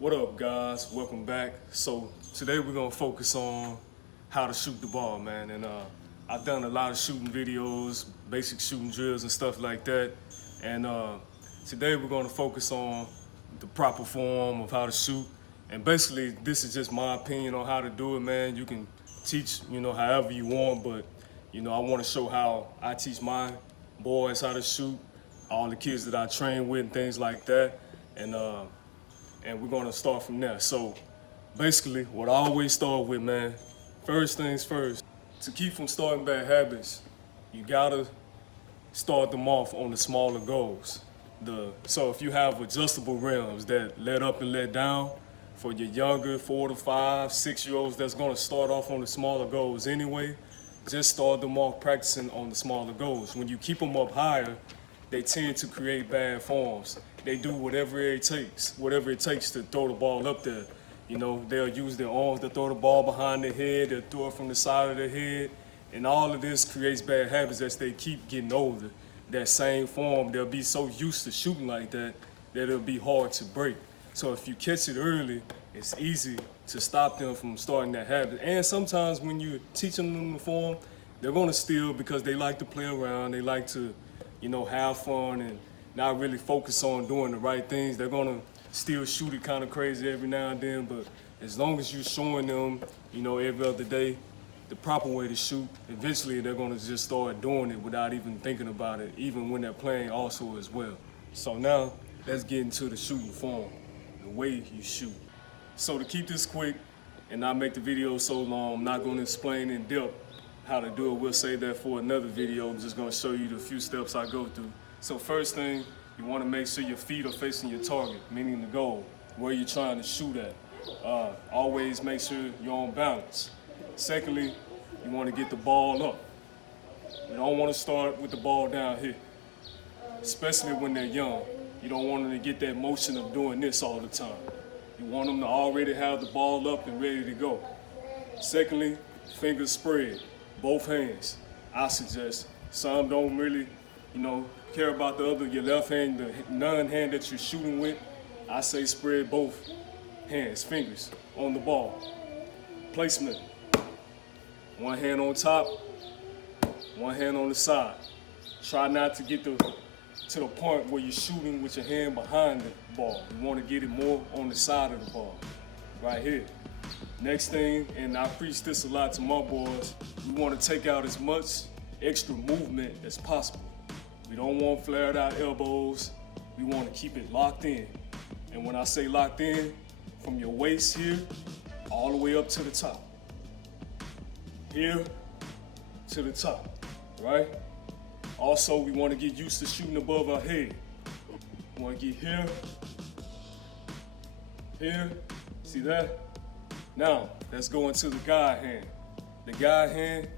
What up, guys? Welcome back. So today we're gonna focus on how to shoot the ball, man. And I've done a lot of shooting videos, basic shooting drills and stuff like that. And today we're gonna focus on the proper form of how to shoot. And basically, this is just my opinion on how to do it, man. You can teach, however you want, but I want to show how I teach my boys how to shoot, all the kids that I train with and things like that. And we're gonna start from there. So basically, what I always start with, man, first things first, to keep from starting bad habits, you gotta start them off on the smaller goals. So if you have adjustable rims that let up and let down, for your younger 4 to 5, 6-year-olds that's gonna start off on the smaller goals anyway, just start them off practicing on the smaller goals. When you keep them up higher, they tend to create bad forms. They do whatever it takes to throw the ball up there. They'll use their arms to throw the ball behind their head, they'll throw it from the side of their head, and all of this creates bad habits as they keep getting older. That same form, they'll be so used to shooting like that it'll be hard to break. So if you catch it early, it's easy to stop them from starting that habit. And sometimes when you're teaching them the form, they're gonna steal because they like to play around, they like to, have fun and not really focus on doing the right things. They're gonna still shoot it kind of crazy every now and then, but as long as you're showing them, every other day, the proper way to shoot, eventually they're gonna just start doing it without even thinking about it, even when they're playing also as well. So now, let's get into the shooting form, the way you shoot. So to keep this quick and not make the video so long, I'm not gonna explain in depth how to do it. We'll save that for another video. I'm just gonna show you the few steps I go through. So first thing, you wanna make sure your feet are facing your target, meaning the goal, where you're trying to shoot at. Always make sure you're on balance. Secondly, you wanna get the ball up. You don't wanna start with the ball down here, especially when they're young. You don't want them to get that motion of doing this all the time. You want them to already have the ball up and ready to go. Secondly, fingers spread, both hands. I suggest. Some don't really, care about your left hand, the non-hand that you're shooting with. I say spread both hands, fingers on the ball. Placement. One hand on top, one hand on the side. Try not to get to the point where you're shooting with your hand behind the ball. You want to get it more on the side of the ball, right here. Next thing, and I preach this a lot to my boys, we want to take out as much extra movement as possible. We don't want flared out elbows. We want to keep it locked in. And when I say locked in, from your waist here, all the way up to the top. Here to the top, right? Also, we want to get used to shooting above our head. We want to get here, here, see that? Now, let's go into the guide hand. The guide hand,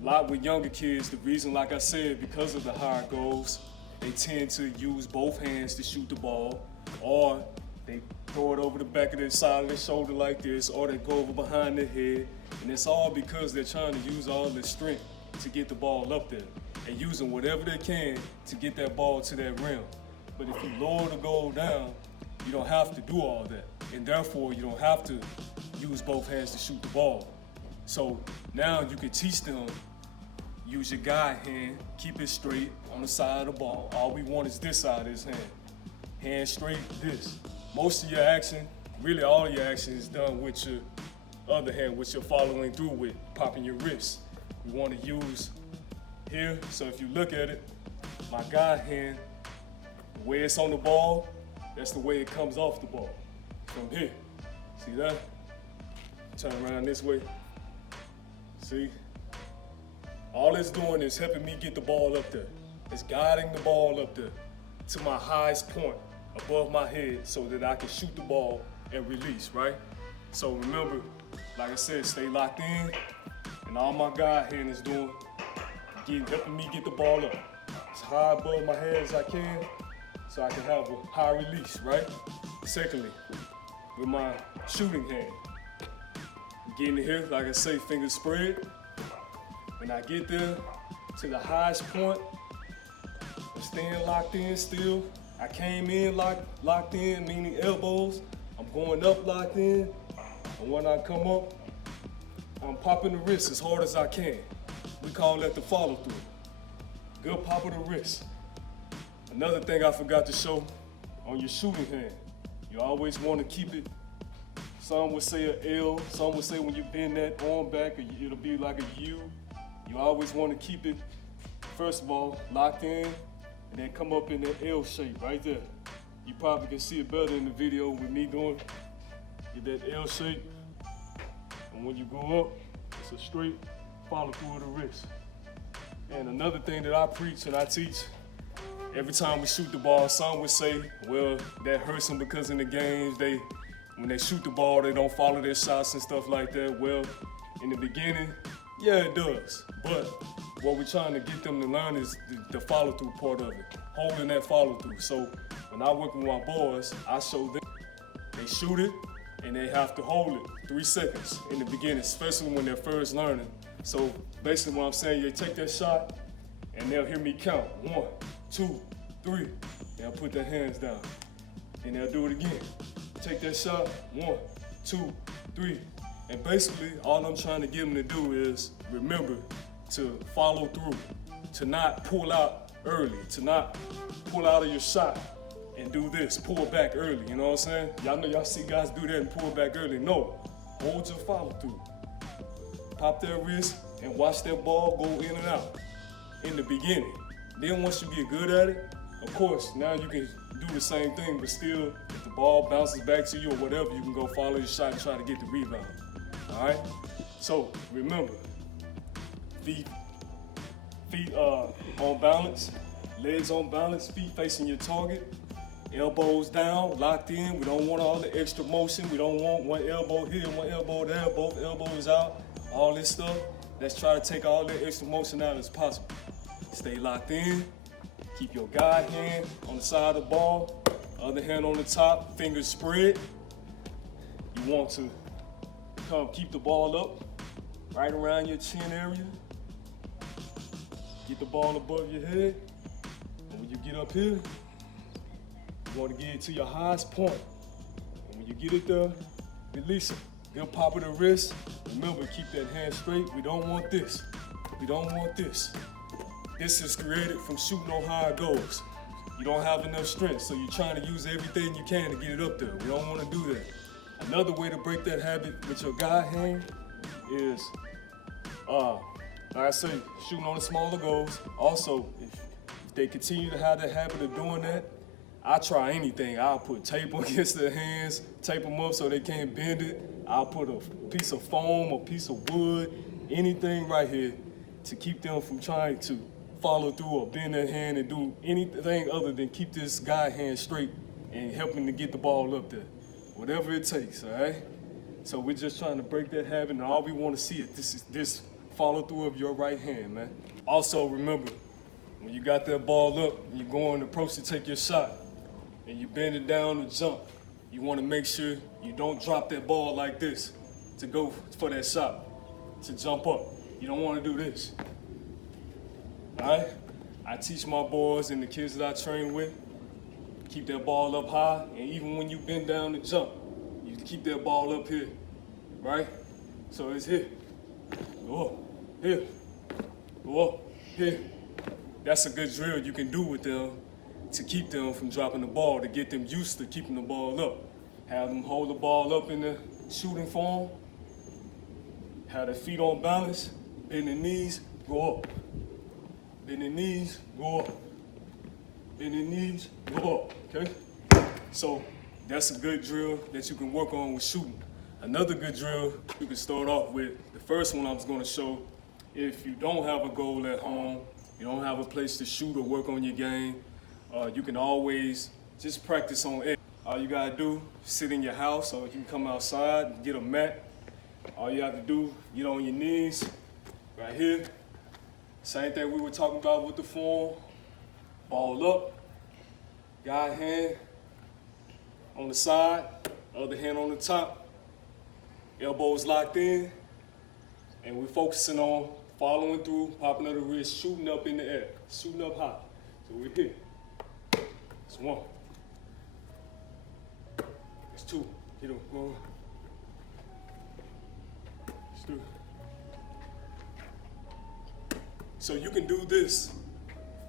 a lot with younger kids, the reason, like I said, because of the higher goals, they tend to use both hands to shoot the ball, or they throw it over the back of their side of their shoulder like this, or they go over behind their head, and it's all because they're trying to use all their strength to get the ball up there, and using whatever they can to get that ball to that rim. But if you lower the goal down, you don't have to do all that, and therefore you don't have to use both hands to shoot the ball. So now you can teach them, use your guide hand, keep it straight on the side of the ball. All we want is this side of his hand. Hand straight, this. Most of your action, really all your action is done with your other hand, which you're following through with, popping your wrist. We want to use here, so if you look at it, my guide hand, the way it's on the ball, that's the way it comes off the ball, from here. See that? Turn around this way. See? All it's doing is helping me get the ball up there. It's guiding the ball up there to my highest point above my head so that I can shoot the ball and release, right? So remember, like I said, stay locked in, and all my guide hand is doing, helping me get the ball up as high above my head as I can so I can have a high release, right? Secondly, with my shooting hand, getting here, like I say, fingers spread. When I get there to the highest point, I'm staying locked in still. I came in locked in, meaning elbows. I'm going up locked in, and when I come up, I'm popping the wrist as hard as I can. We call that the follow through. Good pop of the wrist. Another thing I forgot to show, on your shooting hand, you always want to keep it, some would say an L, some would say when you bend that arm back, it'll be like a U. You always want to keep it, first of all, locked in, and then come up in that L shape right there. You probably can see it better in the video with me doing, get that L shape, and when you go up, it's a straight follow through of the wrist. And another thing that I preach and I teach, every time we shoot the ball, some would say, well, that hurts them because in the games, when they shoot the ball, they don't follow their shots and stuff like that. Well, in the beginning, yeah, it does. But what we're trying to get them to learn is the follow through part of it, holding that follow through. So when I work with my boys, I show them, they shoot it, and they have to hold it 3 seconds in the beginning, especially when they're first learning. So basically what I'm saying, they take that shot and they'll hear me count. 1, 2, 3. They'll put their hands down. And they'll do it again. Take that shot, 1, 2, 3. And basically all I'm trying to get them to do is remember to follow through, to not pull out early, to not pull out of your shot and do this, pull back early, you know what I'm saying? Y'all know y'all see guys do that and pull back early. No, hold your follow through. Pop that wrist and watch that ball go in and out in the beginning. Then once you get good at it, of course, now you can do the same thing, but still, if the ball bounces back to you or whatever, you can go follow your shot and try to get the rebound, all right? So remember, feet on balance, legs on balance, feet facing your target, elbows down, locked in. We don't want all the extra motion. We don't want one elbow here, one elbow there, both elbows out, all this stuff. Let's try to take all that extra motion out as possible. Stay locked in. Keep your guide hand on the side of the ball, other hand on the top, fingers spread. You want to keep the ball up, right around your chin area. Get the ball above your head. And when you get up here, you want to get it to your highest point. And when you get it there, release it. Then pop of the wrist. Remember, keep that hand straight. We don't want this. We don't want this. This is created from shooting on high goals. You don't have enough strength, so you're trying to use everything you can to get it up there. We don't want to do that. Another way to break that habit with your guide hand is, like I say, shooting on the smaller goals. Also, if they continue to have the habit of doing that, I try anything. I'll put tape against their hands, tape them up so they can't bend it. I'll put a piece of foam, a piece of wood, anything right here to keep them from trying to follow through or bend their hand and do anything other than keep this guide hand straight and helping to get the ball up there. Whatever it takes, all right? So we're just trying to break that habit, and all we want to see is this follow through of your right hand, man. Also remember, when you got that ball up and you're going to approach to take your shot and you bend it down to jump, you want to make sure you don't drop that ball like this to go for that shot, to jump up. You don't want to do this. All right? I teach my boys and the kids that I train with, keep that ball up high, and even when you bend down to jump, you keep that ball up here, right? So it's here, go up, here, go up, here. That's a good drill you can do with them to keep them from dropping the ball, to get them used to keeping the ball up. Have them hold the ball up in the shooting form, have their feet on balance, bend their knees, go up. Bend the knees, go up. Bend the knees, go up, okay? So that's a good drill that you can work on with shooting. Another good drill you can start off with, the first one I was gonna show, if you don't have a goal at home, you don't have a place to shoot or work on your game, you can always just practice on it. All you gotta do, sit in your house, or you can come outside and get a mat. All you have to do, get on your knees, right here. Same thing we were talking about with the form. Ball up, guide hand on the side, other hand on the top, elbows locked in, and we're focusing on following through, popping of the wrist, shooting up in the air, shooting up high. So we're here. It's 1. It's 2, Get him, come on. Let's do it. So you can do this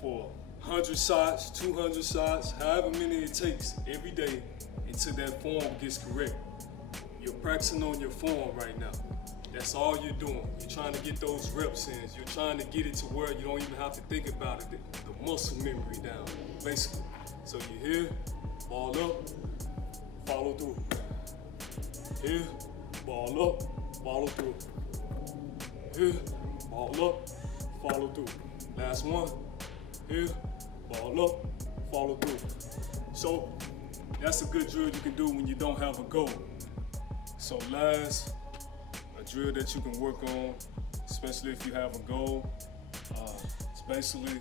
for 100 shots, 200 shots, however many it takes every day until that form gets correct. You're practicing on your form right now. That's all you're doing. You're trying to get those reps in. You're trying to get it to where you don't even have to think about it. The muscle memory down, basically. So you're here, ball up, follow through. Here, ball up, follow through. Here, ball up, follow through. Last one. Here, ball up, follow through. So that's a good drill you can do when you don't have a goal. So last, a drill that you can work on, especially if you have a goal, it's basically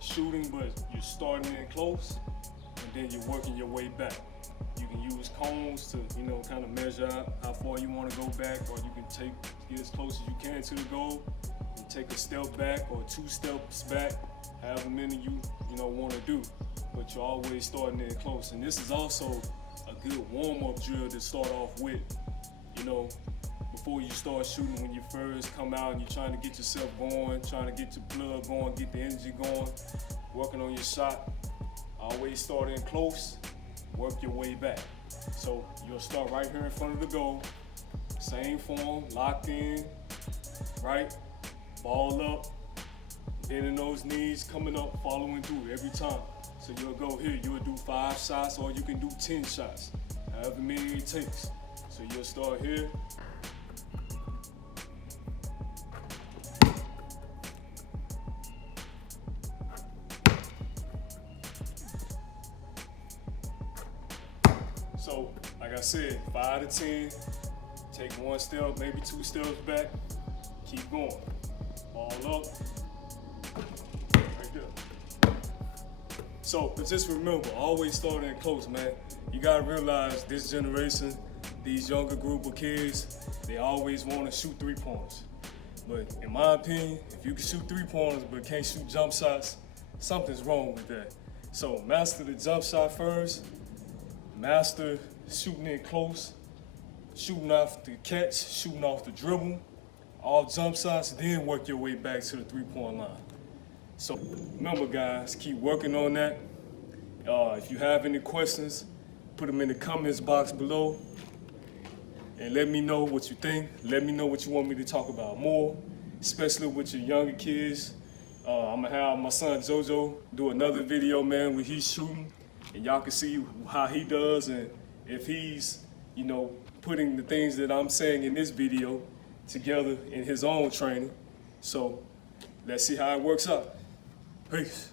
shooting, but you're starting in close, and then you're working your way back. You can use cones to, kind of measure out how far you want to go back, or you can get as close as you can to the goal. You take a step back or 2 steps back, however many you want to do, but you're always starting in close. And this is also a good warm-up drill to start off with, before you start shooting. When you first come out and you're trying to get yourself going, trying to get your blood going, get the energy going, working on your shot. Always start in close, work your way back. So you'll start right here in front of the goal, same form, locked in, right? Ball up, bending those knees, coming up, following through every time. So you'll go here, you'll do 5 shots, or you can do 10 shots, however many it takes. So you'll start here. So, like I said, 5 to 10, take 1 step, maybe 2 steps back, keep going. Ball up, right there. So, but just remember, always start in close, man. You gotta realize this generation, these younger group of kids, they always wanna shoot 3-pointers. But in my opinion, if you can shoot 3-pointers but can't shoot jump shots, something's wrong with that. So master the jump shot first, master shooting in close, shooting off the catch, shooting off the dribble, all jump shots, then work your way back to the 3-point line. So remember, guys, keep working on that. If you have any questions, put them in the comments box below and let me know what you think. Let me know what you want me to talk about more, especially with your younger kids. I'm gonna have my son JoJo do another video, man, where he's shooting, and y'all can see how he does, and if he's, putting the things that I'm saying in this video together in his own training. So let's see how it works out. Peace.